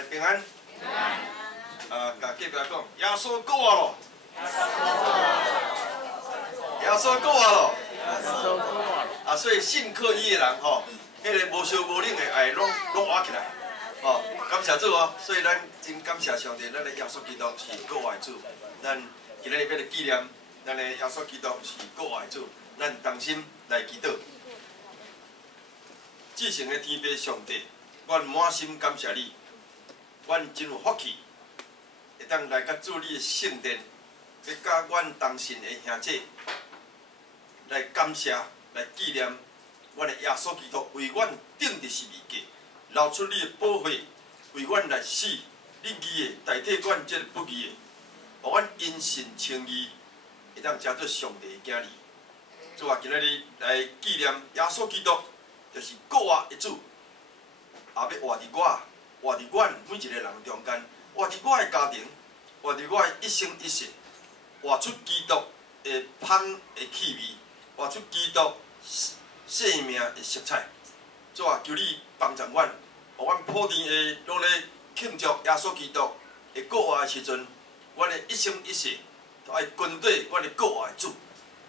大家平安。平安。甲隔壁讲，耶稣过啊咯。耶稣过啊咯。所以信靠伊的人吼，迄个无烧无冷的爱拢活起来。哦，感谢主哦。所以咱真感谢上帝，咱的耶稣基督是过活的主。咱今日要来纪念咱的耶稣基督是过活的主，咱同心来祈祷。至诚的天父上帝，阮满心感谢你，阮真有福气，会当来甲主你的圣殿，要甲阮同信的兄姐来感谢、来纪念阮的耶稣基督为阮定的十字架，流出你的宝血，为阮来死。你义的代替阮这个不义的，互阮因信称义，会当成做上帝的囝儿。主啊，今仔日来纪念耶稣基督。就是国活的主，也要活伫我，活伫阮每一个人中间，活伫我的家庭，活伫我的一生一世，活出基督的香的气味，活出基督生命的色彩。主啊，求你帮助阮，互阮普天的拢咧庆祝耶稣基督的国活的时阵，阮的一生一世都爱跟对阮的国活的主，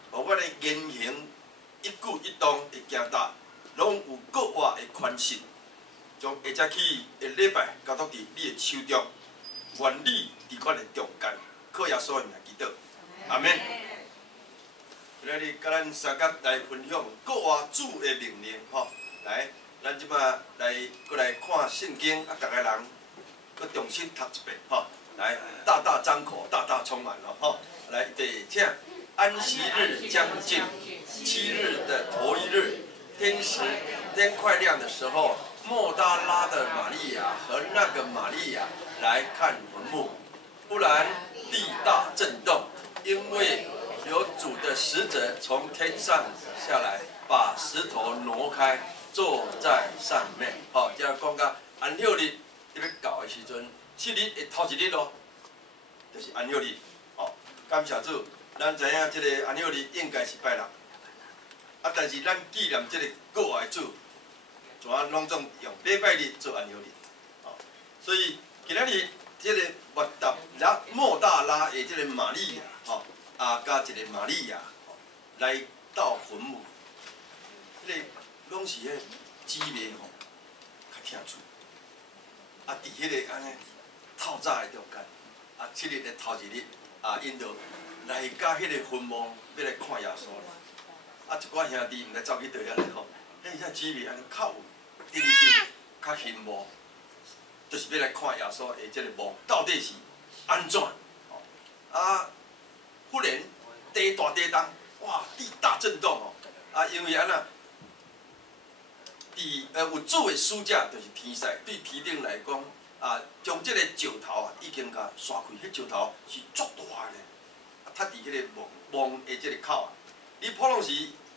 互阮的言行一举一动会行大。拢有国活的宽恕，从下节起的礼拜交托伫你的手中，愿你伫阮的中间，靠耶稣的名祈祷，阿免。今日甲咱三甲来分享国活主的命令，吼，来，咱即摆来过来看圣经，逐个人搁重新读一遍，吼，来，大大张口，大大充满了，吼，来，得请安息日将近，7日的头一日。天快亮的时候，莫大拉的玛利亚和那个玛利亚来看坟墓，忽然地大震动，因为有主的使者从天上下来，把石头挪开，坐在上面。哦，这样讲到安息日要到的时阵，7日的头一日咯，就是安息日。哦，感谢主，咱知影这个安息日应该是拜六。但是咱纪念这个国活的主，怎啊拢总用礼拜日做安息日，哦，所以今仔日这个莫达莫大拉的这个玛利亚，吼，加一个玛利亚，来到坟墓，迄个拢是迄姊妹吼，较疼厝，伫迄个安尼透早的中间，7日的头一日，因着来甲迄个坟墓要来看耶稣。一寡兄弟毋知走去倒遐咧吼，迄遐姊妹安尼较有认真、较羡慕，就是要来看耶稣的即个墓到底是安怎？忽然地大地动，哇，地大震动哦！因为安那，有主的使者就是天使，对天顶来讲，将即个石头已经甲刷开，迄石头是足大的，塌伫迄个墓的即个口你普通时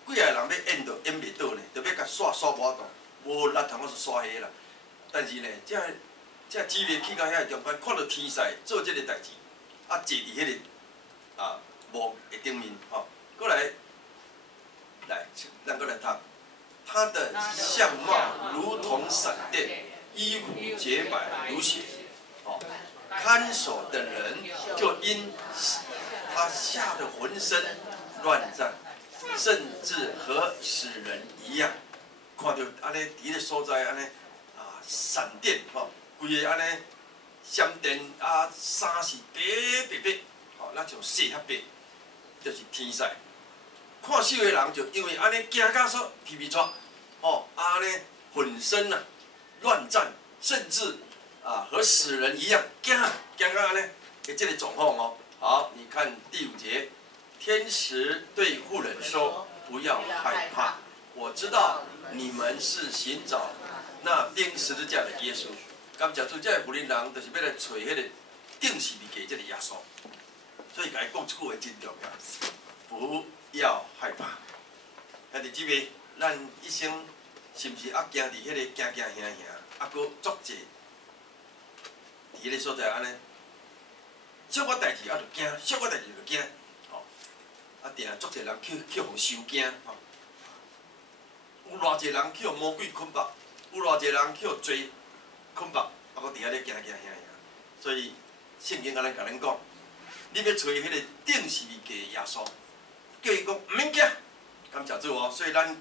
几个人要演都演袂到呢，就要甲刷无法度，无力通是刷迄啦。但是呢，这姊妹去到遐中间，看到天使做这个代志，坐伫迄个墓的顶面吼。过来，咱过来读，他的相貌如同闪电，衣服洁白如雪。哦，看守的人就因他吓得浑身乱颤。甚至和死人一样，看到安尼伫个所在安尼闪电吼，规个安尼闪电衫是白白白，吼，那像雪遐白，就是天使。看守的人就因为安尼惊甲说皮皮抓，吼安尼浑身乱颤，甚至和死人一样惊到安尼的这个状况哦。好，你看第5节。天使对妇人说：“不要害怕，我知道你们是寻找那钉十字架的耶稣。感谢主，这个妇人人就是要来找迄个钉十字架这个耶稣，所以甲伊讲一句话真重要：不要害怕。兄弟姊妹，咱一生是毋是惊伫迄个惊吓吓，搁足济伫迄个所在安尼，小可代志就惊，小可代志就惊。”定足侪人去互受惊吼，有偌侪人去互魔鬼捆绑，有偌侪人去互罪捆绑，搁伫遐咧行行行行。所以圣经甲咱讲，你要找迄个定时物件耶稣，叫伊讲毋免惊，感谢主哦。所以咱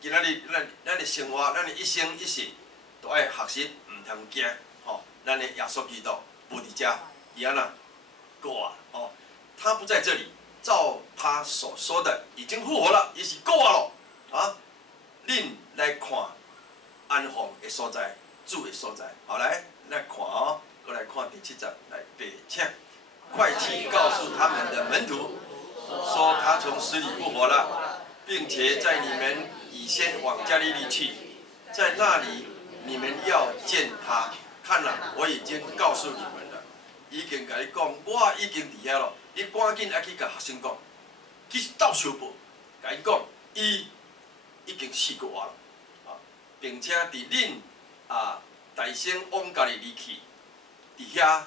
今仔日咱的生活，咱的一生一世，都爱学习毋通惊吼。咱的耶稣基督不伫遮，伊安那过啊哦，他不在这里，照他所说的已经复活了，伊是过啊咯啊。恁来看安放的所在，主的所在。好来，来看哦，过来看第7章，来背，请快去告诉他们的门徒，说他从死里复活了，并且在你们已先往加利利去，在那里你们要见他。看了，我已经告诉你们了，已经甲你讲，我已经伫遐咯。你赶紧爱去甲学生讲，去斗相报，甲伊讲，伊已经死过活了，啊，并且伫恁大先往家里离去，伫遐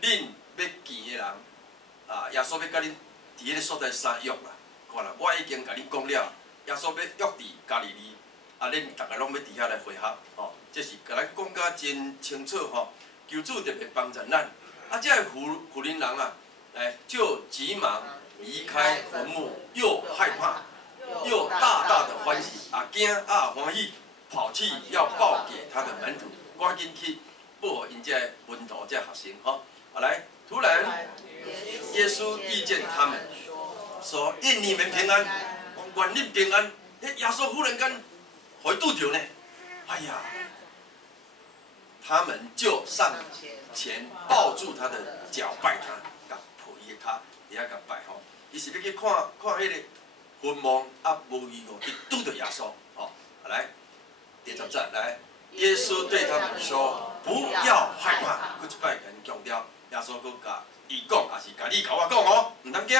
恁要见的人，耶稣要甲恁伫迄个所在相约啦。看啦，我已经甲恁讲了，耶稣要约伫加利利，恁大家拢要伫遐来会合，吼，这是甲咱讲甲真清楚吼。求主特别帮助咱，这个福林人啊，就急忙离开坟墓，又害怕。又大大的欢喜，惊欢喜，跑去要报给他的门徒，赶紧去报因这门徒这学生吼。好来，突然耶稣遇见他们，说：“愿你们平安，愿恁平安。”耶稣忽然间回拄着呢，哎呀，他们就上前抱住他的脚拜他，甲抱伊的脚，伫遐甲拜吼。伊是要去看迄个。坟墓无意去拄着耶稣，哦，来，第10节来，耶稣对他们说：“不要害怕。”佫一摆甲因强调，耶稣佫甲伊讲，也是甲你甲我讲哦，毋通惊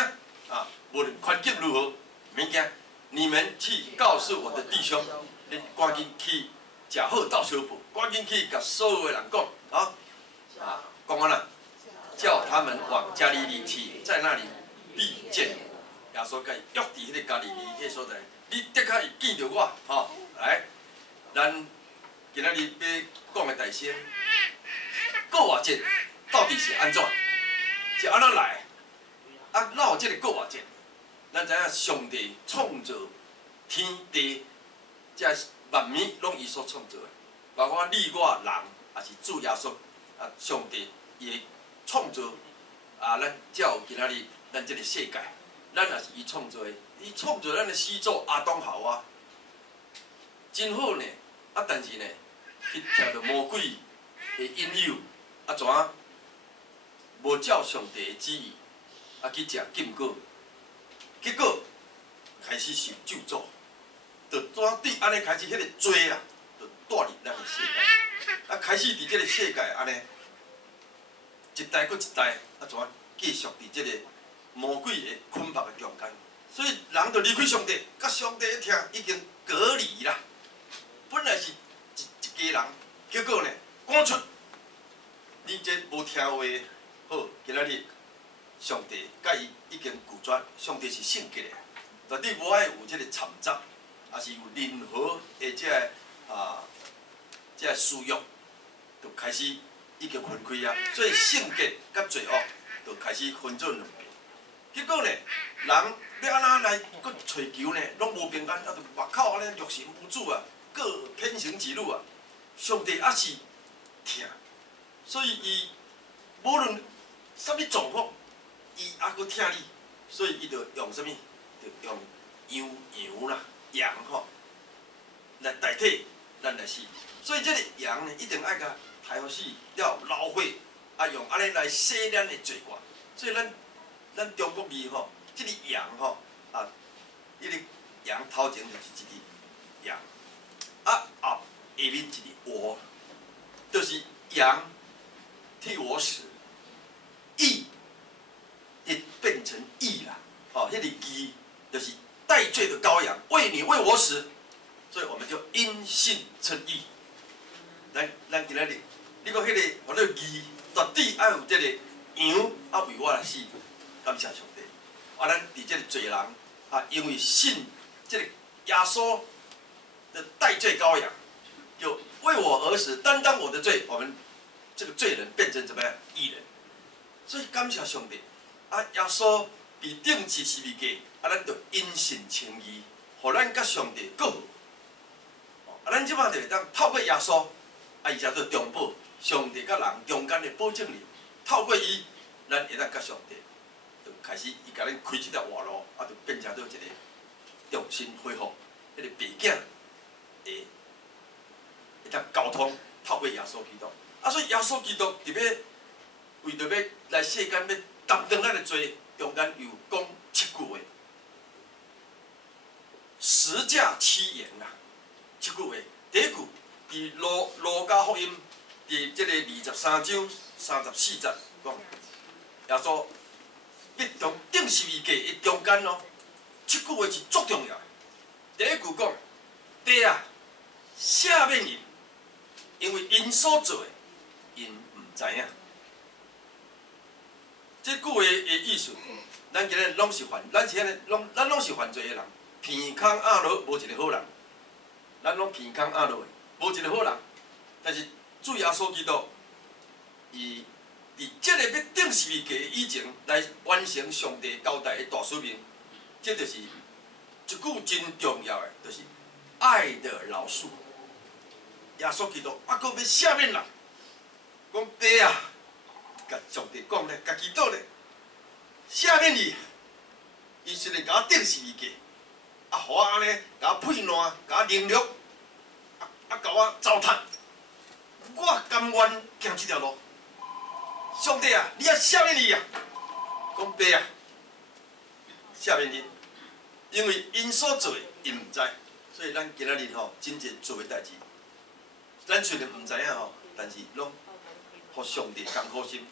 啊！无论环境如何，毋免惊。你们去告诉我的弟兄，你赶紧去食好斗相报，赶紧去甲所有的人讲讲完了，叫他们往加利利去，在那里必见我。耶稣甲伊约伫迄个加利利迄个所在，你的确会见着我，吼！来，咱今仔日要讲的大先，过活节到底是安怎？是安怎来？哪有这个过活节？咱知影上帝创造天地，这万物拢伊所创造的，包括你我人，也是主耶稣上帝伊会创造咱才有今仔日咱这个世界。咱也是伊创造的，伊创造咱的始祖亚当夏娃，真好呢。但是呢，去听到魔鬼的引诱，怎无照上帝的旨意，去食禁果，结果开始受咒诅，就对安尼开始迄个罪啊，就带入咱的世界，开始伫即个世界安尼一代搁一代，继续伫即个。魔鬼的捆绑的中间，所以人就离开上帝，甲上帝一听已经隔离啦。本来是一家人，结果呢赶出，你这无听话，好，今仔日上帝甲伊已经拒绝，上帝是圣洁的，绝对无爱有这个掺杂，也是有任何的这私欲，就开始已经分开啊。所以圣洁甲罪恶就开始分做两边。结果呢，人要安怎来搁找求呢？拢无平安，就外口安尼欲神无主啊，各偏行己路啊。上帝也是疼，所以伊无论啥物状况，伊也搁疼你，所以伊就用啥物？就用羊啦、羊吼来代替咱来死。所以这个羊呢，一定爱甲杀好死，了老血，用安尼来洗咱的罪过。所以咱中国字吼，即个羊吼迄个羊头前就是一个羊，后下面一个我，就是羊替我死，义也变成义啦。迄个义就是代罪的羔羊，为你为我死，所以我们就因信称义。咱今仔日，你讲迄个我那个义，绝对爱有这个羊为我来死。感谢上帝，咱伫这个罪人因为信这个耶稣的代罪羔羊，就为我而死，担当我的罪，我们这个罪人变成怎么样义人。所以感谢上帝，啊，耶稣被钉在十字架，啊，咱就因信称义，互咱甲上帝更好。啊，咱即摆就会当透过耶稣，啊，而且做中保上帝甲人中间的保证人，透过伊，咱会当甲上帝就开始伊甲咱开一条活路，啊，就变成做一个重新恢复迄个背景的会当交通，透过耶稣基督。啊，所以耶稣基督特别为着要来世间要担当咱的罪，中间有讲7句话，十架七言啊，7句话。第一句，伫路加福音伫即个23章34节讲，耶稣必从钉十字架的中间哦，7句话是足重要的。第一句讲，弟啊，赦免因，因为因所做的，因毋知影。这句话的意思，咱今日拢是犯，咱拢是犯罪的人，鼻空鸭落无一个好人，咱拢鼻空鸭落的，无一个好人。但是主耶稣基督，伊伫这个要钉十字架以前，来完成上帝交代的大使命，这就是一句真重要的，就是爱的饶恕。耶稣基督，还阁要赦免人，讲弟啊。甲上帝讲咧，甲基督咧，赦免你，伊虽然甲我钉十字架，啊，互我安尼，甲我配烂，甲我凌辱，甲我糟蹋，我甘愿行这条路。上帝啊，你也赦免伊啊！讲爸啊，赦免因，因为因所做的，因毋知，所以咱今仔日吼，真侪做的代志，咱虽然毋知影吼，但是拢互上帝甘苦心。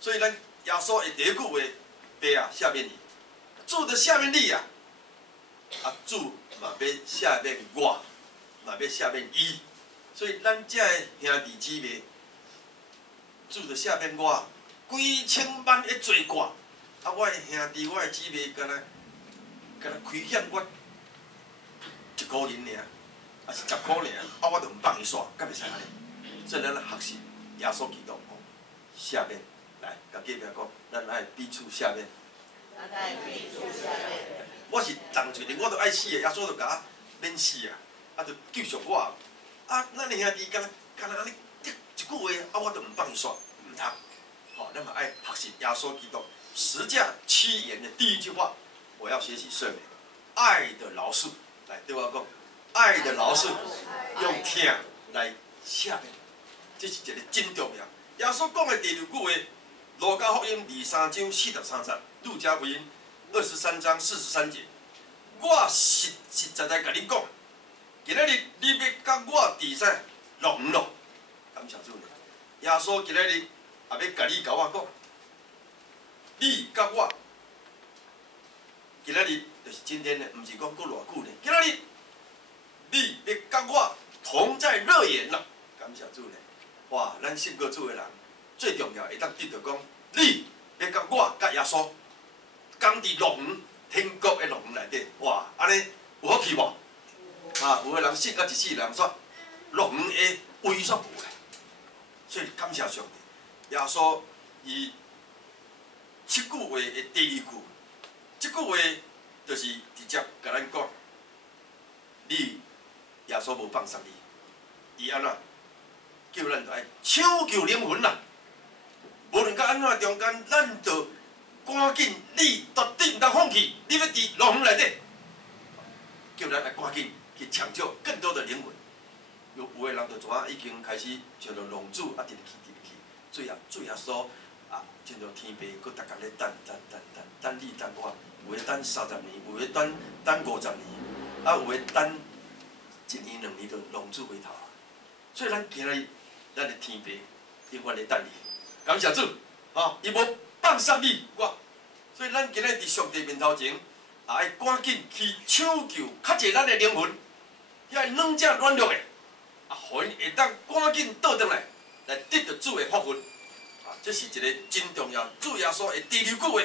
所以咱耶稣的第一句话，爸啊，赦免你，主就赦免你啊，啊主嘛要赦免我，嘛要赦免伊，所以咱遮的兄弟姊妹，主就赦免我几千万的罪过，啊我的兄弟我的姊妹，敢若亏欠我1箍银尔，啊是10箍尔，啊我就毋放伊煞，敢会使安尼？所以咱学习耶稣基督赦免。来，甲隔壁讲，咱爱彼此赦免。我是重罪人，我都爱死的，耶稣就甲我免死啊，啊，就救赎我。啊，咱的兄弟敢若安尼一句话，啊，我都毋放伊煞，毋通。吼，咱嘛爱学习耶稣基督十架七言的第一句话，我要学习赦免，爱的饶恕。来，对我讲，爱的饶恕，用听来赦免，这是一个真重要。耶稣讲的第二句话。路加福音23章43节，路加福音23章43节，我实在甲你讲，今仔日你要甲我伫啥落雨咯？感谢主呢。耶稣今仔日也要甲我讲，你甲我今仔日就是今天呢，毋是讲过偌久呢。今仔日你要甲我同在乐园啦！感谢主呢。哇，咱信过主的人。最重要会当得到讲，你要甲我甲耶稣，讲伫乐园天国的乐园内底，哇，安尼有福气无？啊，有个人信到一世人说，乐园的威煞有诶，所以感谢上帝。耶稣伊7句话的第2句，这句话就是直接甲咱讲，你耶稣无放松你，伊安怎叫咱就爱抢救灵魂啦。无论甲安怎中间，咱就赶紧，你绝对毋通放弃，你要伫乐园内底，叫咱来赶紧去抢救更多的灵魂。有个人就怎啊，已经开始像着龙珠啊，直去，最后说啊，像着天父，佮大家咧等你等我，有诶等30年，有诶等50年，啊有诶等1年2年就龙珠回头啊。所以咱今日咱的天父永远咧等你。感谢主，吼，伊无放杀你我，所以咱今日伫上帝面头前，也爱赶紧去抢救较济咱的灵魂，遐软只软弱的，啊，互因会当赶紧倒转来得到主的福分，啊，这是一个真重要。主耶稣的第2句话，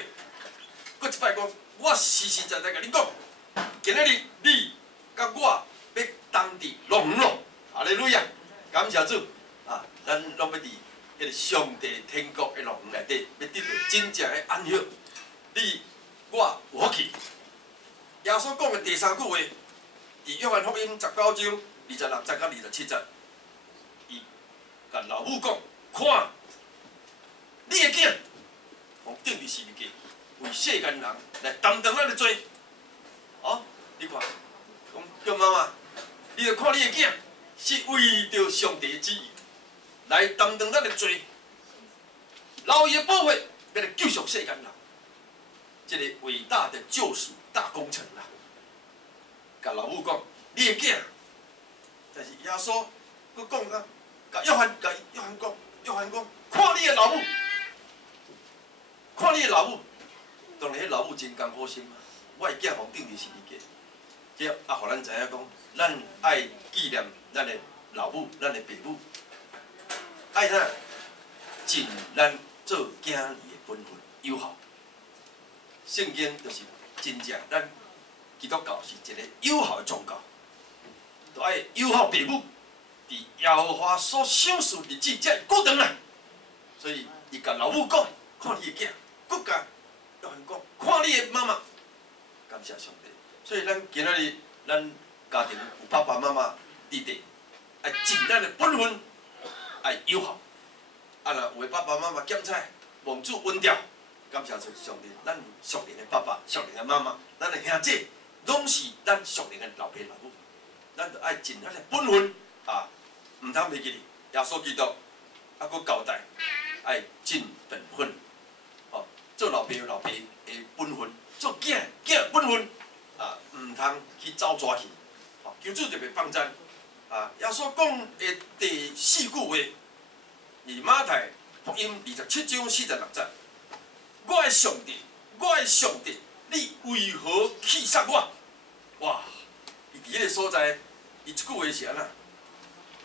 搁一摆讲，我实实在在甲你讲，今仔日你甲我要同伫乐园咯，哈利路亚，感谢主，啊，咱拢要伫迄个上帝天国的乐园内底，要得到真正的安息。你我有福气。耶稣讲的第三句话，伫约翰福音19章26节到27节，伊甲老母讲：看，你的囝，从顶伫十字架，为世间人来担当咱的罪。哦，你看，叫妈妈，你着看你的囝是为着上帝的旨意来担当咱的罪，老爷保护，要来救赎世间人，这个伟大的救赎大工程啦。甲老母讲，你的囝，但是耶稣佮讲啊，甲约翰讲，看你的老母，看你的老母，当然迄老母真艰苦心啊，我的囝互顶伫十字架，这啊，互咱知影讲，咱爱纪念咱的老母，咱的爸母，爱咱尽咱做囝儿的本分，友好。圣经就是真正咱。基督教是一个友好的宗教，都爱友好父母，伫耶和华所赏赐日子才会过长啦。所以伊甲老母讲，看你的囝，搁甲约翰讲，看你的妈妈，感谢上帝。所以咱今仔日咱家庭有爸爸妈妈弟弟，爱尽咱的本分，爱友好。啊，若有爸爸妈妈检菜，望主恩调，感谢上帝，咱属灵的爸爸、属灵的妈妈，咱的兄弟。拢是咱属灵的老爸老母，咱着爱尽咱的本分啊！唔通袂记哩，耶稣基督啊，佫交代爱尽本分，哦，做老爸有老爸的本分，做囝的本分啊，唔通去走抓去，哦，求主特别帮咱啊！耶稣讲的第四句话，以马太福音27章46节，我的上帝，我的上帝。你为何气杀我？哇！伊伫迄个所在，伊一句话是安那？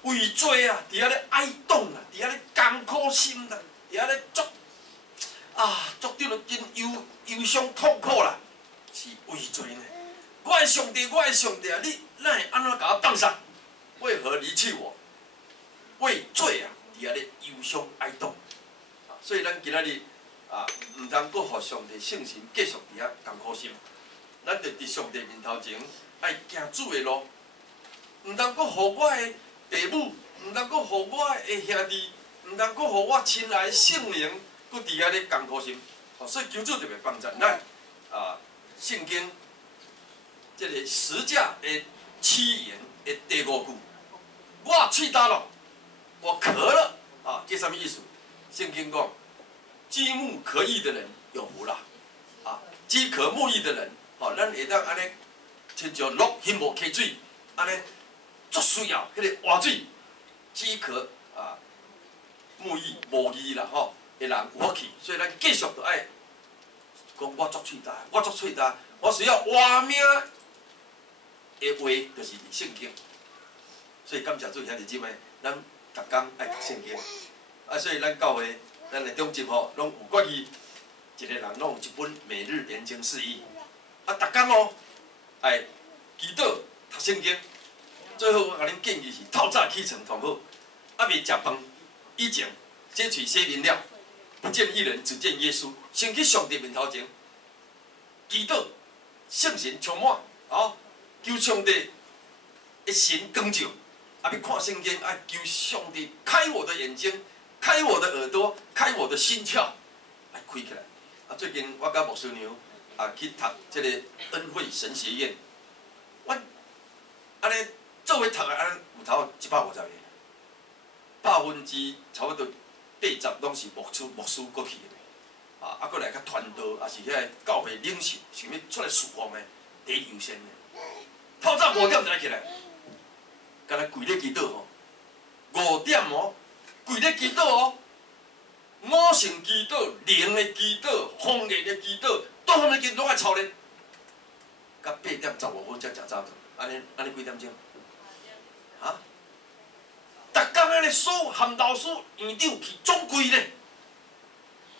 为罪啊，伫遐咧哀痛啊，伫遐咧艰苦心啦，伫遐咧足着了真忧伤痛苦啦，是为罪呢。我的上帝，我的上帝啊，你哪会安怎甲我放杀？为何离弃我？为罪啊，伫遐咧忧伤哀痛。所以咱今仔日。啊，毋通搁互上帝圣神继续伫遐艰苦心，咱着伫上帝面头前爱行主的路，毋通搁互我的父母，毋通搁互我的兄弟，毋通搁互我亲爱的圣灵，搁伫遐咧艰苦心。哦，所以求主特别帮助咱啊，圣经即个十架的起源的第5句，我喙干了，我渴了啊，这什么意思？圣经讲。饥慕渴义的人有福啦，啊，饥渴慕义的人，哦，咱会当安尼，亲像鹿翕无溪水，安尼足需要迄个活水，饥渴啊，慕义无义啦，吼，的人有福气，所以咱继续着爱讲我足喙干，我足喙干，我需要活命的话，就是圣经。所以感谢主兄弟姊妹，咱逐工爱读圣经，啊，所以咱教会。咱的中心吼，拢有决议，一个人拢有一本每日研经释义，啊，逐工哦，爱祈祷读圣经。最好我甲恁建议是透早起床上好，啊未食饭以前，洗喙洗面了，不见一人，只见耶稣，先去上帝面头前祈祷，圣神充满，哦，求上帝的神光照，啊，要看圣经，爱求上帝开我的眼睛。开我的耳朵，开我的心窍，来开起来。啊，最近我甲牧师娘啊去读这个恩惠神学院，我安尼做伙读的安有头150个，100%差不多80%拢是牧师过去的，啊，搁来甲传道，也是遐教会领袖，想要出来侍奉的第一优先的。透早5点就来起来，甲咱跪咧祈祷吼，5点哦。跪咧祈祷哦，五圣祈祷、灵的祈祷、方言的祈祷，多方面祈祷拢爱操练。到8点15分才食早餐，安尼几点钟？啊？逐工安尼数含老师、院长去总跪咧，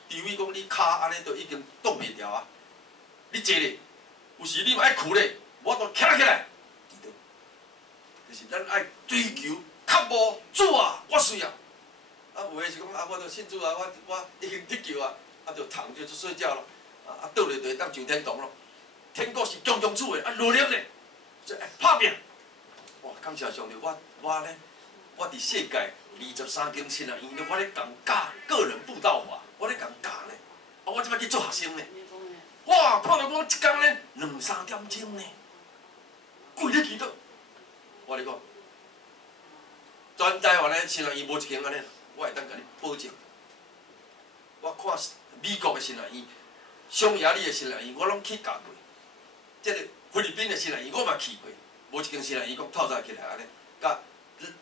除非讲你骹安尼都已经冻袂牢啊，你坐咧，有时你嘛爱屈咧，我都起来，祈祷，就是咱爱追求较无主啊，我需要。啊，有诶是讲啊，我著信主啊，我已经得救啊，啊，著躺就睡觉咯，啊，倒咧就会当上天堂咯。天国是强强处诶，啊，努力咧，拍拼。哇，感谢上帝，我咧，我伫世界23间新人院咧，我咧共教个人布道法，我咧共教咧，啊，我即摆去做学生咧。哇，看到我一工咧2、3点钟呢，跪咧祈祷。我咧讲，全台湾咧新人院无一间安尼，我会当甲你保证。我看美国的新人院、匈牙利的新人院，我拢去教过。即个菲律宾的新人院，我嘛去过。无一间新人院讲透早起来安尼，甲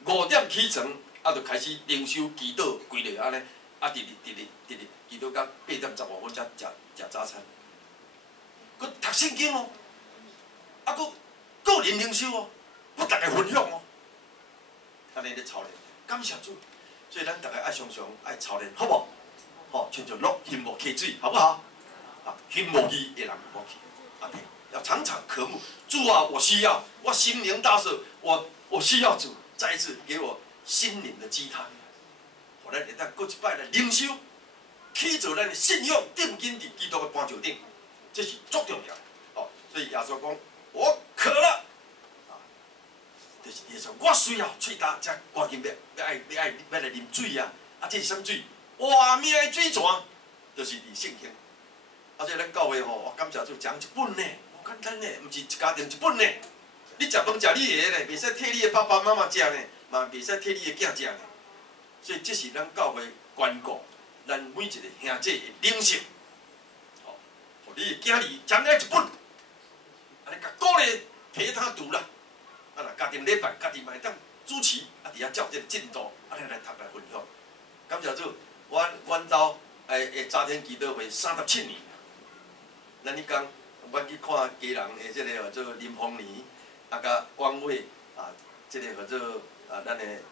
5点起床，啊，就开始灵修、祈祷、跪咧安尼，啊，直祈祷到8点15分才食早餐。佮读圣经哦，啊，佮个人灵修哦，佮大家分享哦，安尼咧操练，感谢主。所以咱大家爱常常爱操练，好无？吼，像着落心无溪水，好不好？啊，心无义的人无去，啊对，要常常渴慕主啊！我需要，我心灵大赦，我需要主再一次给我心灵的鸡汤，互咱会当过一摆来灵修，起造咱的信仰定根伫基督的磐石顶。这是足重要的哦，所以耶稣讲：“我渴了，啊，就是耶稣，我需要喙焦，才赶紧要来啉水啊！啊，这是什么水？活命的水泉，就是伫圣经。啊，所以咱教会吼，我感谢主讲一本呢，无简单呢，毋是一家庭一本呢。你食饭食你的呢，袂使替你的爸爸妈妈食呢，嘛袂使替你的囝食呢。所以这是咱教会关顾咱每一个兄弟的领袖。”你的囝儿将来一本，安尼甲鼓励批他读啦。啊，若家庭礼拜，家己嘛会当主持，啊，伫遐照这个进度，安尼来读来分享。感谢主，阮兜诶家庭祈祷会37年。咱迄天，阮去看家人诶，即个叫做林凤年，啊，甲汪伟啊，即个叫做咱诶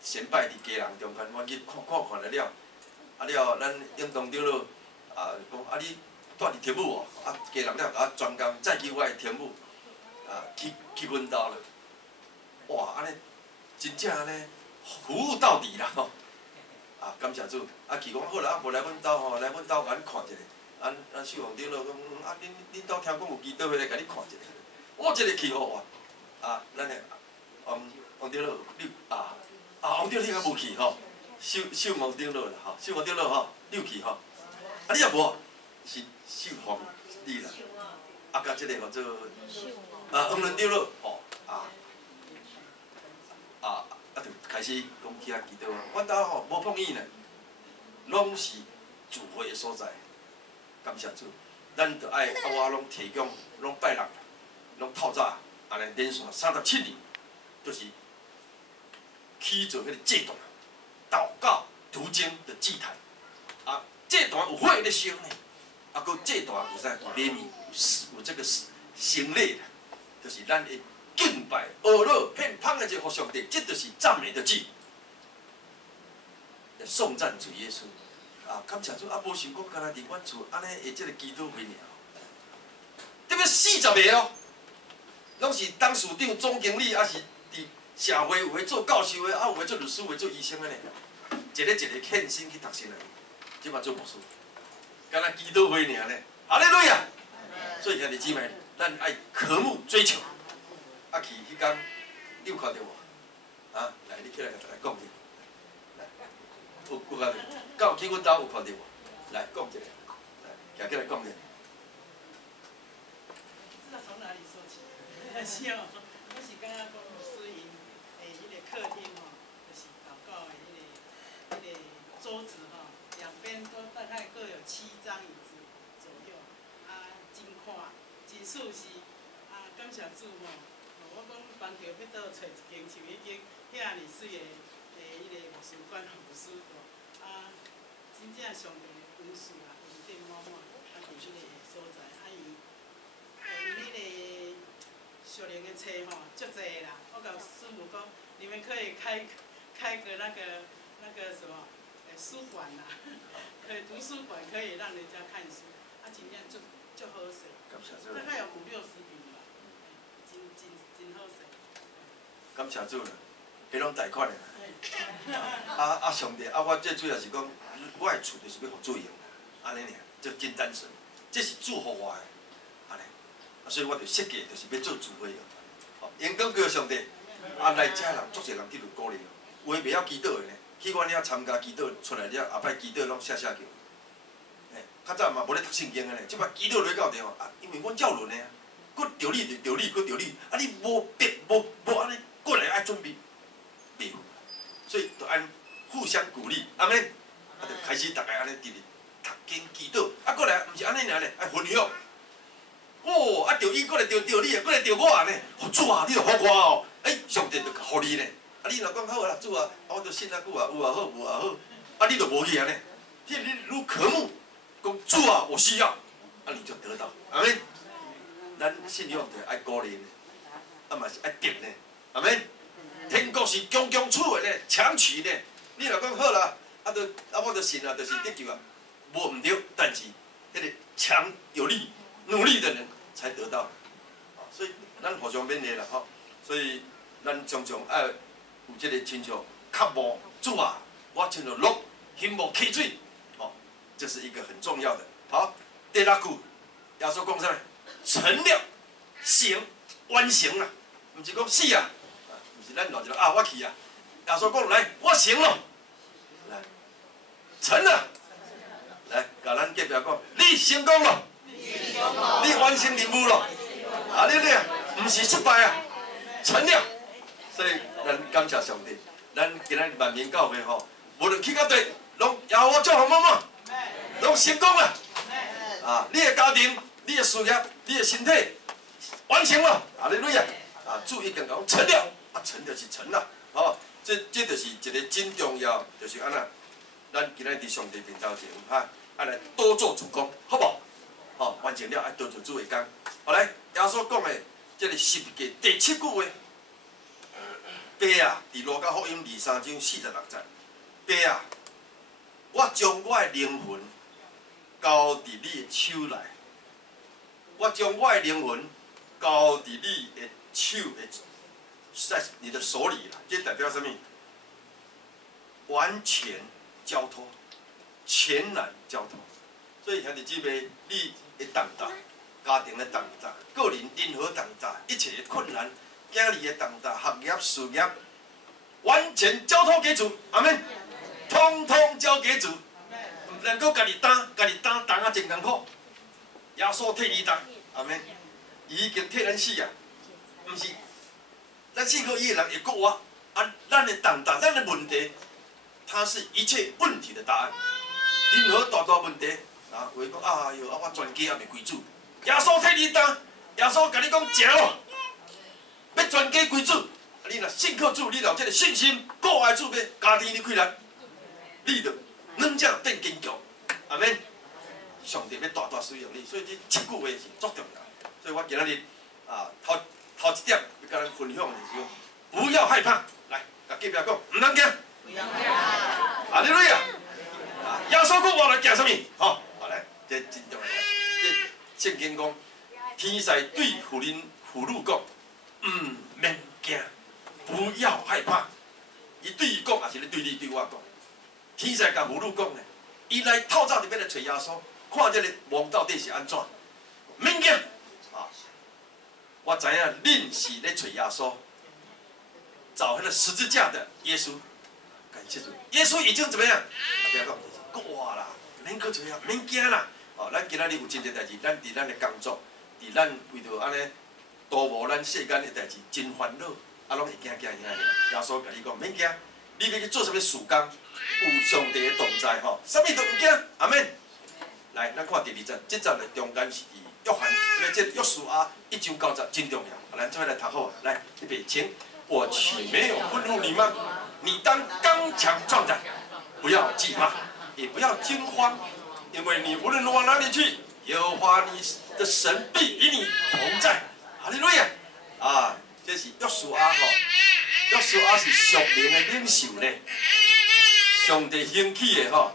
先拜伫家人中间，阮去看了，啊了，咱应当着咯，啊，讲啊你。住伫天母哦，啊，家人了甲专工再去我的天母，啊，去阮兜了，哇，安尼真正安尼服务到底啦吼，啊，感谢主，啊，去讲好啦，啊，无来阮兜吼，来阮兜甲恁看一下，咱秀皇长老讲，啊，恁兜听讲有祈祷会来甲你看一下，我这个去吼哇，啊，咱的王长老你王长老你敢无去吼？秀王长老啦吼，秀王长老吼，你有去吼？啊，你也无？是秀芳你啦，啊，甲即个叫做黄伦长老吼，就开始讲去遐祈祷。阮兜吼无碰伊呢，拢是聚会的所在。感谢主，咱着爱我拢提供，拢拜六，拢透早，安尼连续37年，就是起做迄个祭坛、祷告、读经的祭坛，啊，祭坛有火咧烧呢。啊，佮这段有啥有礼物，有这个行礼的，就是咱的敬拜、恶乐、献捧的这个上帝，这就是赞美的祭，颂赞主耶稣。啊，感谢主，啊，无想讲，敢若伫阮厝安尼的这个祈祷会尔，特别40个哦，拢是董事长、总经理，啊是伫社会有诶做教授的，啊有诶做律师，有诶做医生的呢，一个献身去读神的，即嘛做牧师。敢若祈祷会尔呢，哈利路亚！所以兄弟姊妹，咱爱渴慕追求。啊，去迄天，你有看到无？啊，来，你起来甲大家讲者。来，有看到？敢有去阮兜有看到无？来，讲一下。来，行起来讲者。知道从哪里说起？是哦，我是感觉讲牧师因迄个客厅吼，就是祷告的迄个桌子吼。两边都大概各有7张椅子左右，啊，真看，真舒适，啊，感谢主吼。我讲帮着要倒找一间像迄间遐尔水的迄个美术馆美术馆，啊，真正上帝恩赐啦，恩典满满，啊，伫迄个所在，啊伊迄个属灵的册吼，足济啦。我甲师母讲，你们可以开个那个什么。书馆啦，可以图书馆可以让人家看书，啊，真正就好势，大概有50-60平吧，真好势。感谢主啦，迄拢贷款的。上帝我这主要是讲，我的厝就是要互主用，安尼尔，就真单纯，这是祝福我的，安尼。所以我就设计就是要做聚会个。哦，因感谢上帝，来遮人足侪人去鼓励，有诶袂晓祈祷的呢，去阮遐参加祈祷出来了，后摆祈祷拢写叫。较早嘛无咧读圣经个呢，即摆祈祷落到地方因为阮教论的佫着你着你佫着你，你无安尼过来爱准备，袂有，所以着按互相鼓励，阿免，就开始大家安尼直直读经祈祷，过来毋是安尼尔呢，爱分享。哦，着伊过来着你，过来着我安尼，主啊，你着互我哦，上帝着互你呢。你若讲好啦，主啊，我着信啊久啊，有也好，无也好，你着无去安尼，你愈渴慕。讲主啊，我需要，你就得到，阿免。咱信仰就爱鼓励呢，嘛是爱定呢，阿免。天国是强强处的呢，强取呢。你若讲好啦，我就信啊，就是得救啊，无毋对，但是迄个强有力、努力的人才得到。所以咱互相勉励啦，吼。所以咱常常爱有这个亲像渴慕主啊，我亲像鹿，渴慕溪水。这是一个很重要的。好，第六句，耶稣讲啥？成了，完成啦，唔是讲死啊，唔是咱偌一个我去啊。耶稣讲来，我成了，来，成了，来，甲咱隔壁讲，你成功了，你完成任务了，你唔是失败啊，成了。所以咱感谢上帝，咱今日万民教会吼，无论去到地，拢由我祝福妈妈。拢成功了，你的家庭、你的事业、你的身体完成了，哈利路亚！主已经讲成了，成就是成啦，这就是一个真重要，就是安那，咱今仔伫上帝面头前，爱来多做主公，好无？完成了爱多做主的工。后来耶稣讲的，这个十诫第7句话，爸啊，伫路加福音23章46节，爸啊，我将我的灵魂交伫你的手内，我将我的灵魂交伫你的手的，在你的手里啦。这代表什么？完全交托，全然交托。所以兄弟姊妹，你的重担、家庭的重担、个人任何重担、一切的困难、囝儿的重担、学业、事业，完全交托给主，阿门。通通交给主。毋能够家己担啊真艰苦，耶稣替你担，阿免，伊已经替咱死啊，毋是，咱死过伊的人会过活，咱的重担、咱的问题，它是一切问题的答案。任何大问题，话讲哎哟，我全家还未归主，耶稣替你担，耶稣甲你讲行咯，要全家归主，你若信靠主，你若有这个信心，过爱主要加添你开力，你着。软弱变坚强，阿免。上帝要大大使用你，所以这7句话是足重要。所以我今仔日头一点要甲咱分享的就是讲，不要害怕，来，甲隔壁讲，唔通惊。哈利路亚！耶稣讲我来惊什么？好来，这真重要。这圣经讲，天使对妇女讲，唔免惊，不要害怕。伊对伊讲，也是咧对你对我讲。天使甲妇女讲呢，伊来透早就要来找耶稣，看这个梦到底是安怎。免惊，我知影恁是咧找耶稣，找迄个十字架的耶稣。感谢主，耶稣已经怎么样？不要讲，挂啦，免去找啊，免惊啦。咱今仔日有真侪代志，咱伫咱的工作，伫咱为着安尼度无咱世间的代志，真烦恼，拢会惊。耶稣甲你讲，免惊。你要去做什么事工？有上帝的同在吼，啥物都唔惊，阿免。来，咱看第2节，这节的中间是约翰，这约书亚1章9节真重要。咱这边来读好，来，预备，请。我岂没有吩咐你吗？你当刚强壮胆，不要惧怕，也不要惊慌，因为你无论往哪里去，耶和华你的神必与你同在。哈利路亚！这是约书亚吼。约书亚是属灵的领袖呢，上帝兴起的吼，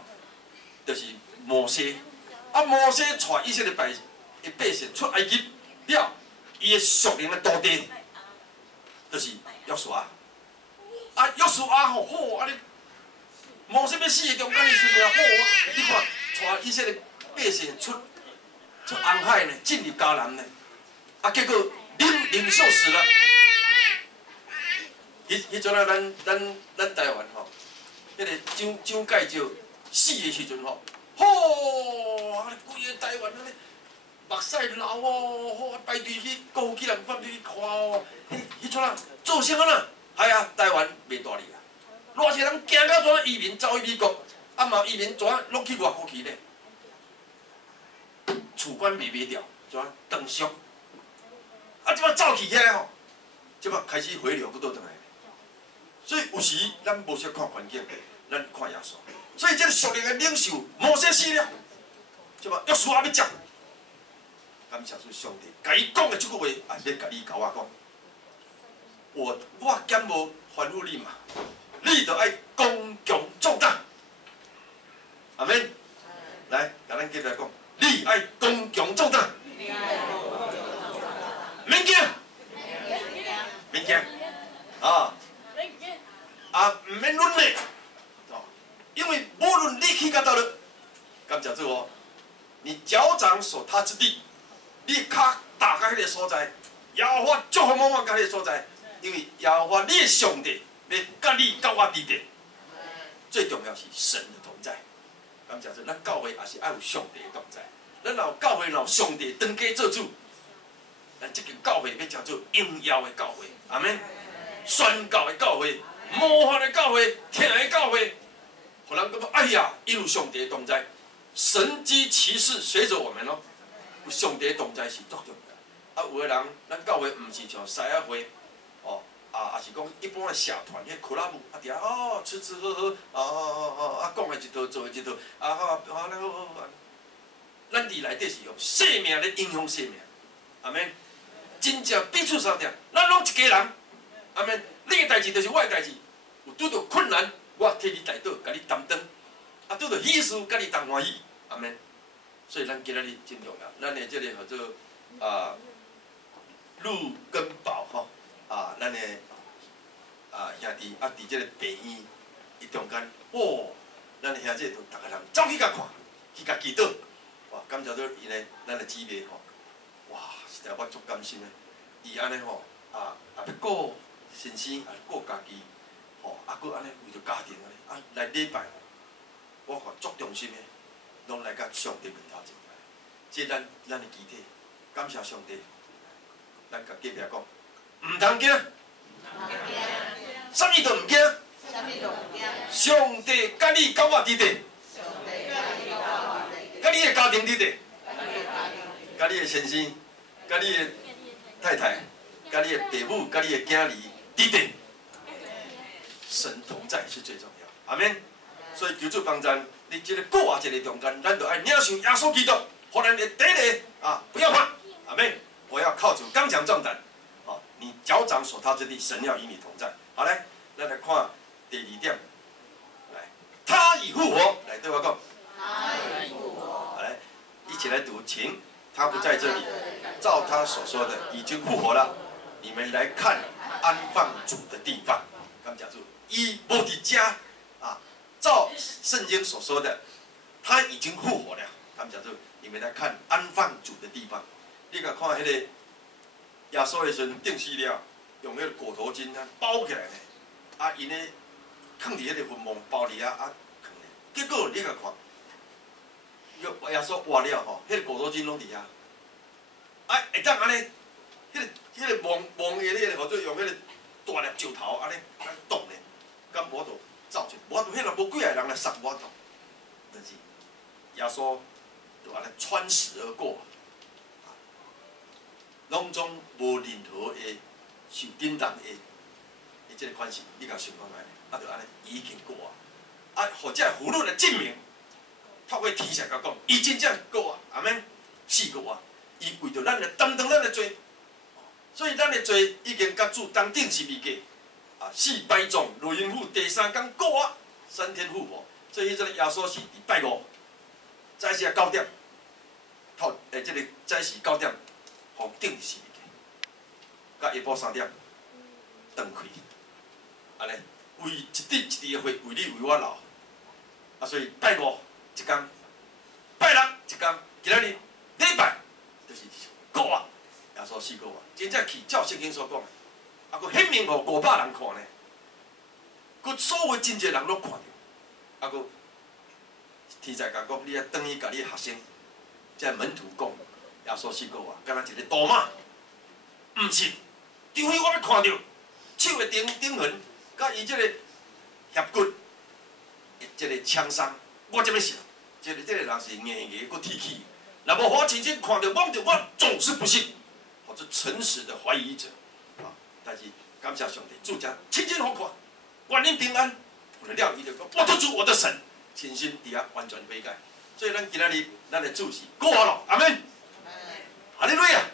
就是摩西。摩西带以色列百姓出埃及了，伊的属灵的土地就是约书亚。啊，约书亚吼好啊！你毛什么死的中间的时阵好啊！你看，带以色列百姓出红海呢，进入迦南呢，啊，结果领袖死了。迄阵啊，咱台湾吼，迄个蒋介石死的时阵吼，啊，规个台湾安尼目屎流哦，排队去高机人饭去看哦，迄阵啊，做啥啊？哎啊，台湾袂大力啊，偌济人惊到怎移民走去美国，啊嘛移民怎落去外国去咧？厝管卖掉，怎长俗？啊，即摆走去起来吼，即摆开始回流，佫倒转来。所以有时咱无说看环境，咱看耶稣。所以这个属灵的领袖，摩西死了，即摆约书亚要接。感谢主上帝，甲伊讲的即句话，也要甲你甲我讲。我减无吩咐你嘛，你着爱刚强壮胆。阿免，来，甲咱继续讲，你爱刚强壮胆。免惊，免惊，啊！唔免论咧，因为无论你去到倒落，感谢主哦，你脚掌所踏之地，你脚打开迄个所在，耶和华祝福满满甲迄个所在，因为耶和华你的上帝要甲你甲我伫地，最重要是神的同在。感谢主，咱教会也是爱有上帝的同在，咱若有教会，若有上帝当家做主，咱这间教会要叫做荣耀的教会，阿免，宣教的教会。魔法的教会，听的教会，互人感觉哎呀，有上帝的同在，神机骑士随着我们咯。有上帝的同在是足重要。啊，有的人，咱教会毋是像西雅会，哦，也是讲一般的社团，迄club，啊，伫遐哦，吃吃喝喝，啊，讲的一套，做的一套，好，咱伫内底是用生命咧影响生命，阿免，真正彼此相听，咱拢一家人，阿免。你的代志就是我的代志，有拄到困难，我替你带倒，甲你担当；啊，拄到喜事，甲你同欢喜，阿免。所以咱今仔日真重要，咱的这个叫做陆根宝吼，咱的兄弟伫这个病院伊中间，哇，咱的兄弟都逐个人走去甲看，去甲祈祷，哇，感谢主伊呢，咱的姊妹吼，哇，实在我足甘心的，伊安尼吼，要顾。先生也顾家己，吼，佫安尼为着家庭安尼，来礼拜，我看足忠心的，拢来甲上帝面头前来。即咱的肢体，感谢上帝，咱甲隔壁讲，毋通惊，啥物都毋惊，上帝甲你甲我伫地，甲你的家庭伫地，甲你的先生，甲你的太太，甲你的爸母，甲你的囝儿。一定，神同在是最重要，阿免。所以求主帮咱，你这个过啊，这个中间，咱就爱领受耶稣基督，互咱的第一个不要怕，阿免。我要靠主刚强壮胆，你脚掌所踏之地，神要与你同在。好来，咱来看第2点，来，他已复活，来对我讲，他已复活，好来，一起来读，请，他不在这里，照他所说的，已经复活了，你们来看。安放主的地方，感谢主，伊无伫家照圣经所说的，他已经复活了。感谢主，你们来看安放主的地方。你甲看迄个耶稣的时阵钉死了，用迄个裹头巾包起来呢，因咧放伫迄个坟墓包里放咧。结果你甲看，耶稣活了吼，迄个裹头巾拢伫遐，会当安尼。迄个蒙的咧，或者用迄个大粒石头安尼挡咧，咁我就走出，我就迄个无几个人来杀我，但是耶稣就安尼穿死而过，拢总无任何的受叮当的即个款式，你甲想看安尼，就安尼已经过互这俘虏来证明，透过天使甲讲，伊真正过阿免死过伊为着咱来担当咱的罪。所以咱的罪已经甲主当顶是未过，死摆葬落阴府第3天过3天复活。所以迄个耶稣是伫拜5，早时9点，即个早时9点，互顶是未过，甲下晡3点，断开，安尼为一滴一滴的血为你为我流，啊，所以拜五一天，拜六一天，今仔日礼拜就是5啊，耶稣死5啊，真正去照圣经所讲，啊，佫显明互500人看呢，佫所有真侪人拢看到，啊，佫天才甲讲，你啊转去甲你学生，即门徒讲，耶稣死5啊，敢若一个大马，毋信，除非我要看到手的顶痕，甲伊即个肋骨，即个枪伤，我才要信。即个人是硬硬佫铁起，若无我亲身看到摸到，我总是不信。或者诚实的怀疑者，啊，但是感谢上帝，主将亲身好看，愿恁平安。了伊就讲，我的主，我的神，亲身伫遐完全悔改。所以咱今仔日咱的主是过我咯，阿门。哈利路亚。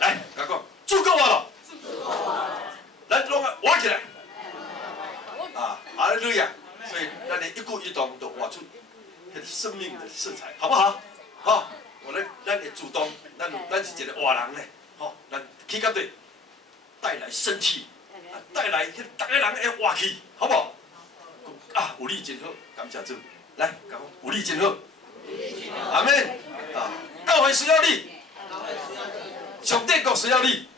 来，甲讲，主过我咯。咱拢活起来。啊，哈利路亚。所以咱的一举一动都活出生命的色彩，好不好？好，咱会主动，咱是一个活人呢。吼，咱起到对，带来生气，带来迄逐个人会活气，好不好？啊，有你真好，感谢主。来，讲有你真好，阿门。啊，教会需要你，上帝国需要你，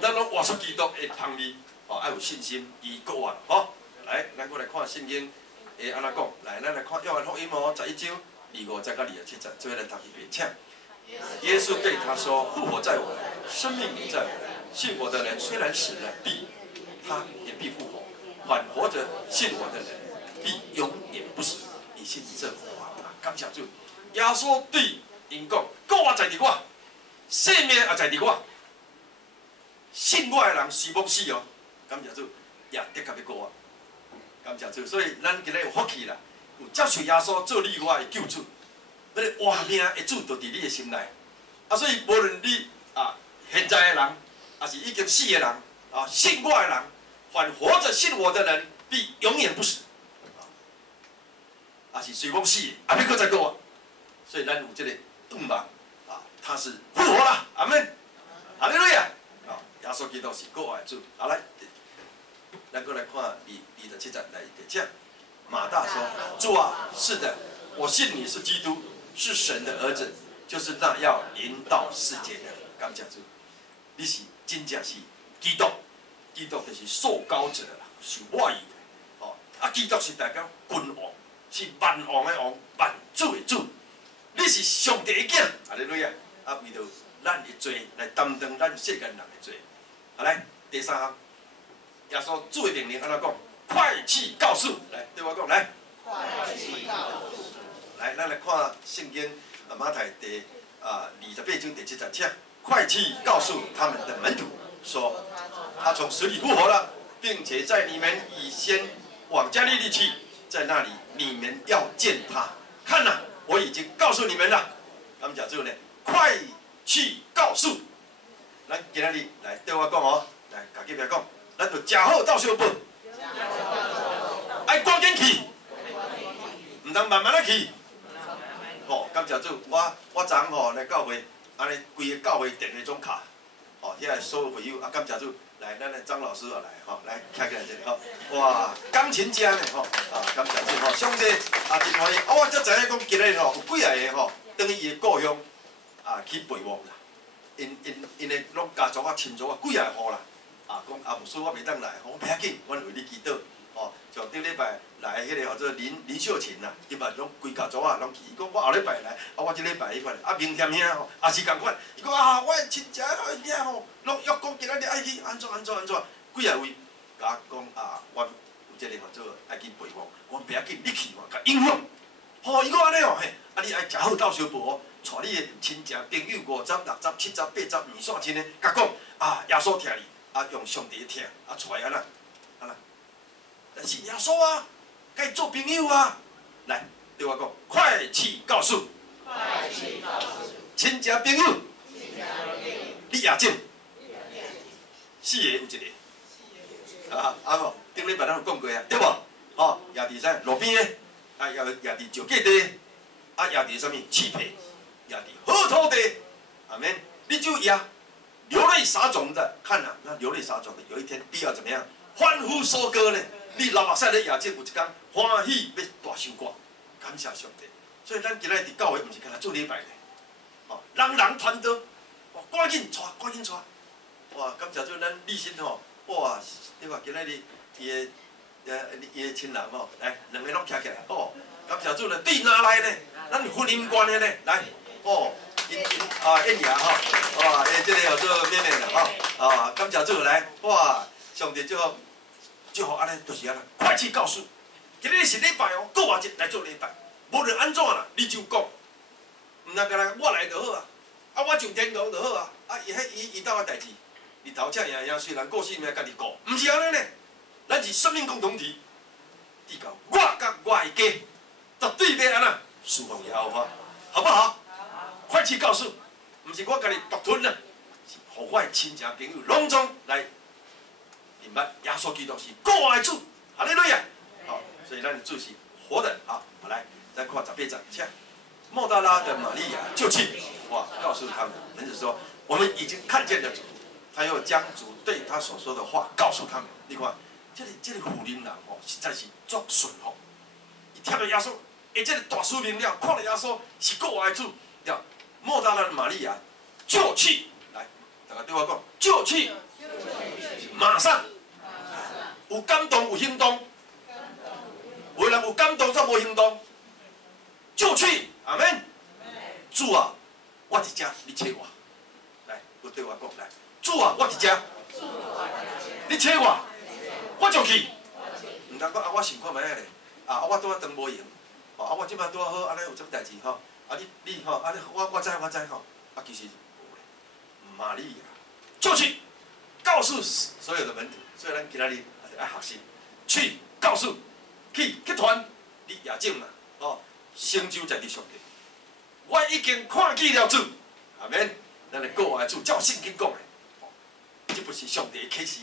咱拢活出基督的香味，哦，要有信心，伊过完，吼。来，咱过来看圣经，安怎讲？来，咱来看约翰福音哦，11章25节到27节，做伙来读一遍，请。耶稣对他说：“复活在我，生命也在我。信我的人虽然死了，他也必复活；反活着信我的人，必永远不死。你信这话吗？”感谢主，耶稣对因讲：“国啊在伫我，生命也在伫我。信我的人死不死哦。”感谢主，也的确要国啊。感谢主，所以咱今日有福气啦，有接受耶稣做你我的救主。迄个活命的主就伫你的心内，啊，所以无论你啊现在的人，还是已经死的人，啊，信我的人，凡活着信我的人，必永远不死。啊，是随风死的，啊，要搁再过。所以咱有这个盼望，啊，他是复活了，阿门，哈利路亚。啊，耶稣基督是国的主。好来，咱过来看27节来第七。马大说：“主啊，是的，我信你是基督。”是神的儿子，就是那要临到世界的。感谢主，你是真正是基督，基督就是受膏者啦，是我意的。哦，啊，基督是代表君王，是万王的王，万主的主。你是上帝的囝，哈利路亚！啊，为着咱的罪来担当咱世间人的罪。好来，第3项，耶稣主的命令安怎讲？快去告诉，来对我讲，来。快去告诉。来，咱来看圣经马太第28章第7节，请快去告诉他们的门徒说，他从死里复活了，并且在你们以先往加利利去，在那里你们要见他。看呐，我已经告诉你们了。感谢主呢，快去告诉。咱今仔日来对我讲哦，来家己来讲，咱就食好到小饭，爱赶紧去，唔通慢慢仔去。吼，感谢主，我昨昏吼来教会，安尼规个教会电话总卡，吼，遐所有会友啊，感谢主，来，咱的张老师也来，吼，来站起来一下，吼，哇，感情家呢，吼，啊，感谢主，吼，上帝啊，真欢喜，啊，我才知影讲今日吼有几个吼，等于伊的故乡啊去陪望啦，因的拢家族啊亲族啊几个户啦，啊，讲啊，牧师我袂当来，我袂要紧，我为你祈祷。哦，像顶礼拜来迄个叫做林秀琴啦，伊嘛拢规家族啊拢去。伊讲我后礼拜来，啊我即礼拜迄款，啊明天遐吼也是共款。伊讲啊，我亲戚遐吼，拢约讲今仔日爱去安怎，几啊位甲我讲啊，我有即个叫做爱去陪望，我袂要紧，你去嘛，甲应允。吼，伊讲安尼哦，嘿，啊你爱食好到小饭哦，带你的亲戚朋友50、60、70、80、二线亲的，甲讲啊，耶稣听你，啊用上帝听，啊带安那。但是耶稣啊，该做朋友啊！来，对我讲，快去告诉，亲戚朋友，你也进，4个有1个，啊吼，顶礼拜咱有讲过啊，对无？吼，也伫啥路边的，啊也伫石架地，啊也伫啥物漆皮，也伫好土地，阿免，你就也流泪撒种的，看啊，那流泪撒种的，有一天必要怎么样？欢呼收割呢。你流目屎咧夜节有一天欢喜要大收割，感谢上帝。所以咱今仔日伫教会，毋是干那做礼拜的，哦，人人团队，哇，赶紧带，赶紧带，哇，感谢主，咱立新吼，哇，你看今仔日伊的亲人吼，来两个拢徛起来，哦，感谢主咧，对哪来呢？咱婚姻观的呢，来，哦，燕雅吼，哇，这个叫做妹妹啦，吼，啊，感谢主来，哇，上帝就好安尼，就是安尼，快去告诉，今日是礼拜哦，过偌日来做礼拜。无论安怎啦，你就讲，毋那干那我来就好啊，啊我上天堂就好啊，啊伊兜个代志，日头赤赢赢，虽然过性命家己顾，毋是安尼呢，咱是生命共同体，地球我甲我的家，绝对要安那侍奉耶和华，好不好？快去告诉，毋是我家己独吞啦，是互我的亲戚朋友拢总来明白，耶稣基督是国外的主，哈利路亚，好，所以咱的主是活的啊，好来。再看18章，像莫大拉的玛利亚就去，哇，告诉他们，人子说，我们已经看见了主，他又将主对他所说的话告诉他们。你看，这个妇人人哦，实在是足顺服。伊听到耶稣，这个大使命了，看到耶稣是国外的主，了，莫大拉的玛利亚就去，来，大家对我讲，就去，马上，有感动有行动，有人有感动则无行动。就去，阿门。主啊，我伫遮，你找我。来，我对我讲，来，主啊，我伫遮，你找我，我就去。唔通讲啊，我想看卖咧，啊，我拄仔当无闲，哦，啊，我即摆拄仔好，安尼有啥代志吼？啊，你吼，安尼我知吼，啊，其实玛利亚就去告诉所有的门徒，所以咱今仔日爱学习，去告诉，去传，你也正嘛，哦。成就在你上帝，我已经看见了主，阿免，咱的国外主照圣经讲的，这不是上帝的启示，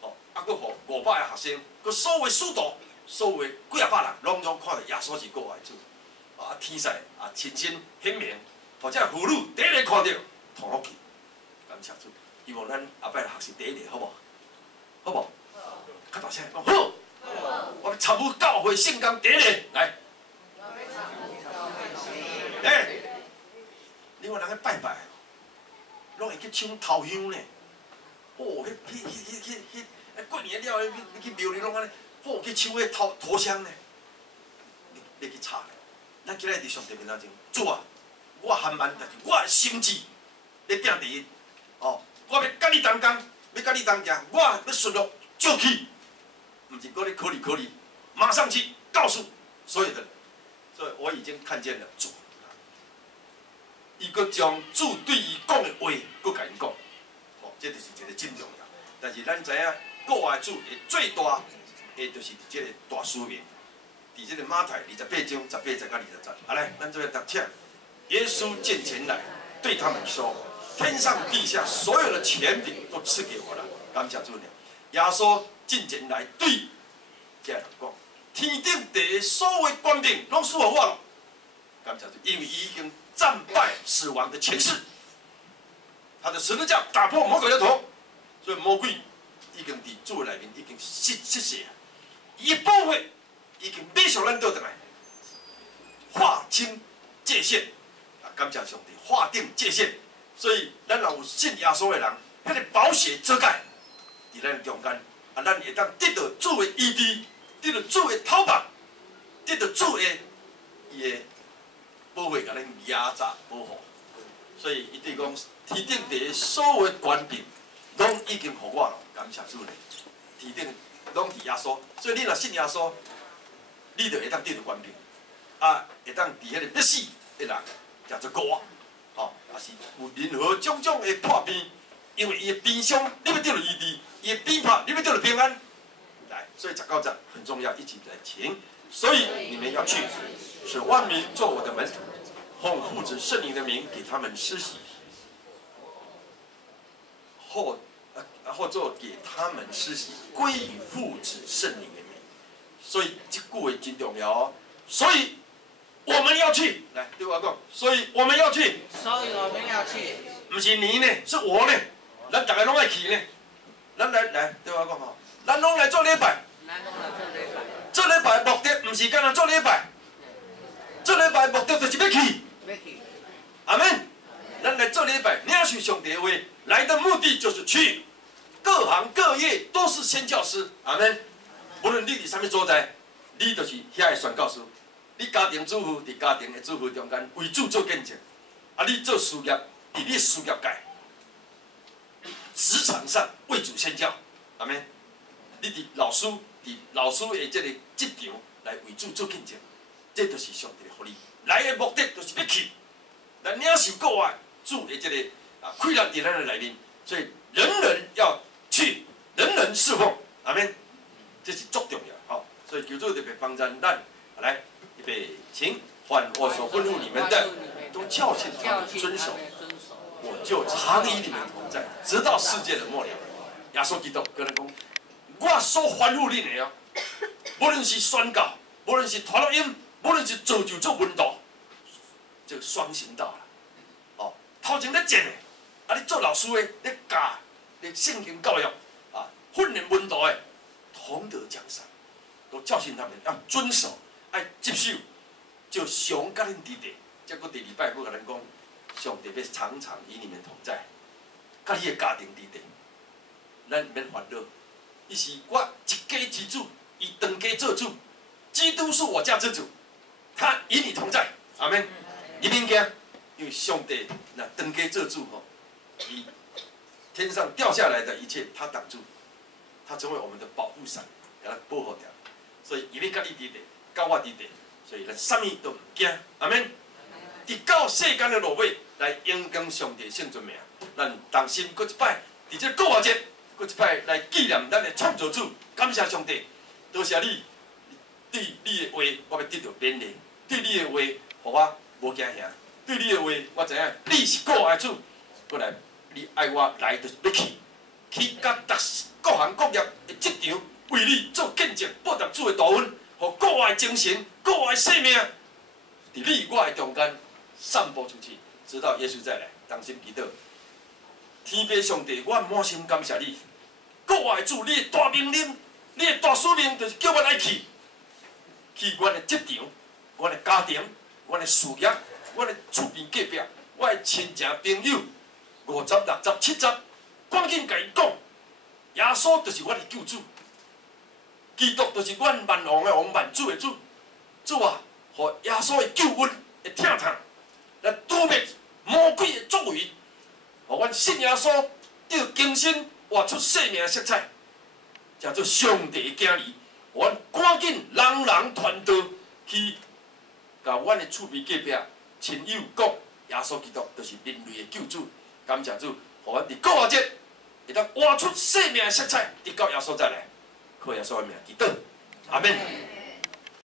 哦，啊，佫互500个学生，佫所有使徒，所有几啊百人，拢总看到耶稣是国外主，啊，天使啊，亲身显明，或者妇女第一个看到，同福气，感谢主，希望咱后摆来学习第一个，好无？好无？较大声讲好，我们参与教会圣工第一个来。你看人去拜拜，拢会去抢头香呢。哦，过年了，你去庙里拢安尼，哦，去抢迄头香呢。你去查，咱今日伫上帝面前，主啊，我含万代志，我的心志要拼第一。哦，我要甲你同工，要甲你同行，我要顺路就去，毋是搁咧考虑，马上去告诉所有的人。所以我已经看见了主。伊阁将主对伊讲的话，阁甲因讲，哦，这就是一个真重要。但是咱知影，国外主的最大，就是这个大使命，伫这个马太28章18节到20节。好来，咱这边读请。耶稣见前来，对他们说：“天上地下所有的权柄都赐给我了。”感谢主了。耶稣进前来对这人讲：“天顶地下所有权柄拢属乎我了。”感谢主，因为伊已经战败死亡的权势，他的十字架打破魔鬼的头，所以魔鬼已经伫主内面已经失血，伊的保卫已经马上咱倒转来，划清界限。啊，感谢上帝划定界限，所以咱若有信耶稣的人，迄个宝血遮盖伫咱中间，啊，咱会当得到主的医治，得到主的讨伐，得到主的伊的。保卫甲咱压榨保护，所以伊对讲天顶地下所有权柄，拢已经互我了，感谢主咧。天顶拢伫耶稣，所以你若信耶稣，你就会当得到权柄，啊，会当伫迄个必死的人食做国，吼，也是有任何种种的破病，因为伊的病伤，你要得到医治；伊的病痛，你要得到平安。来，所以19章很重要，一起来请。所以你们要去，使万民做我的门徒，奉父子圣灵的名给他们施洗，或做给他们施洗，归于父子圣灵的名。所以这句话真重要哦。所以我们要去，来对我讲，所以我们要去，不是你呢，是我呢，咱大家拢爱去呢。咱来对我讲吼，咱拢来做礼拜。做礼拜的目的毋是干那做礼拜，做礼拜的目的就是要去。阿门。咱来做礼拜，领受上帝的话，来的目的就是去。各行各业都是宣教师。阿门。无论你伫啥物所在，你就是遐个宣教师。你家庭主妇伫家庭的主妇中间为主做见证，啊，你做事业伫你事业界，职场上为主宣教。阿门。你伫老师的这个职场来为主做见证，这就是上帝的福利。来的目的就是要去，来领受国外主的这个快乐伫咱的内面，所以人人要去，人人侍奉。阿门。这是足重要，好，所以求主特别帮助咱来预备，请凡我所吩咐你们的，都教训他们遵守，我就常与你们同在，直到世界的末了。耶稣基督跟人讲。我所吩咐恁的哦，无论是宣教，无论是传福音，无论是造就做文道，这个双行道啦。哦，头前咧讲的，啊，你做老师的，咧教，咧圣经教育，啊，训练文道的，同得奖赏，都教训他们要遵守，爱接受，就上甲恁伫地。结果第二摆佫甲咱讲，上帝要常常与你们同在，甲你的家庭伫地，咱免烦恼。伊是我一家之主，以当家做主。基督是我家之主，他与你同在。阿门。你免惊，因为上帝那当家做主吼，以天上掉下来的一切，他挡住，他成为我们的保护伞，给他保护掉。所以伊要甲你伫地，甲我伫地，所以咱啥物都唔惊。阿门。伫到世间的落尾，来荣光上帝圣尊名。咱同心搁一摆，伫这国外节。搁一摆来纪念咱的创造主，感谢上帝，多谢你对你的话，我要得到勉励；对你的话，互我无惊吓；对你的话，我知影你是国爱主。过来，你爱我来就是要去，去甲各行各业的职场，为你做见证，报答主的大恩，互国爱精神、国爱生命，伫你我的中间散播出去，直到耶稣再来。同心祈祷，天父上帝，我满心感谢你。国外主，你的大命令，你的大使命，就是叫我来去我的职场、我的家庭、我的事业、我的厝边隔壁、我的亲戚朋友，50、60、70，赶紧甲伊讲，耶稣就是我的救主，基督就是阮万王的王、万主的主。主啊，互耶稣的救恩会疼痛，来堵灭魔鬼的作为，互阮信耶稣得更新。活出生命色彩，叫做上帝的囝儿。我赶紧人人传道去，甲阮的厝边隔壁亲友讲，耶稣基督就是人类的救主。感谢主，互阮伫国外节会当活出生命色彩，直到耶稣再来，靠耶稣的名祈祷，阿门。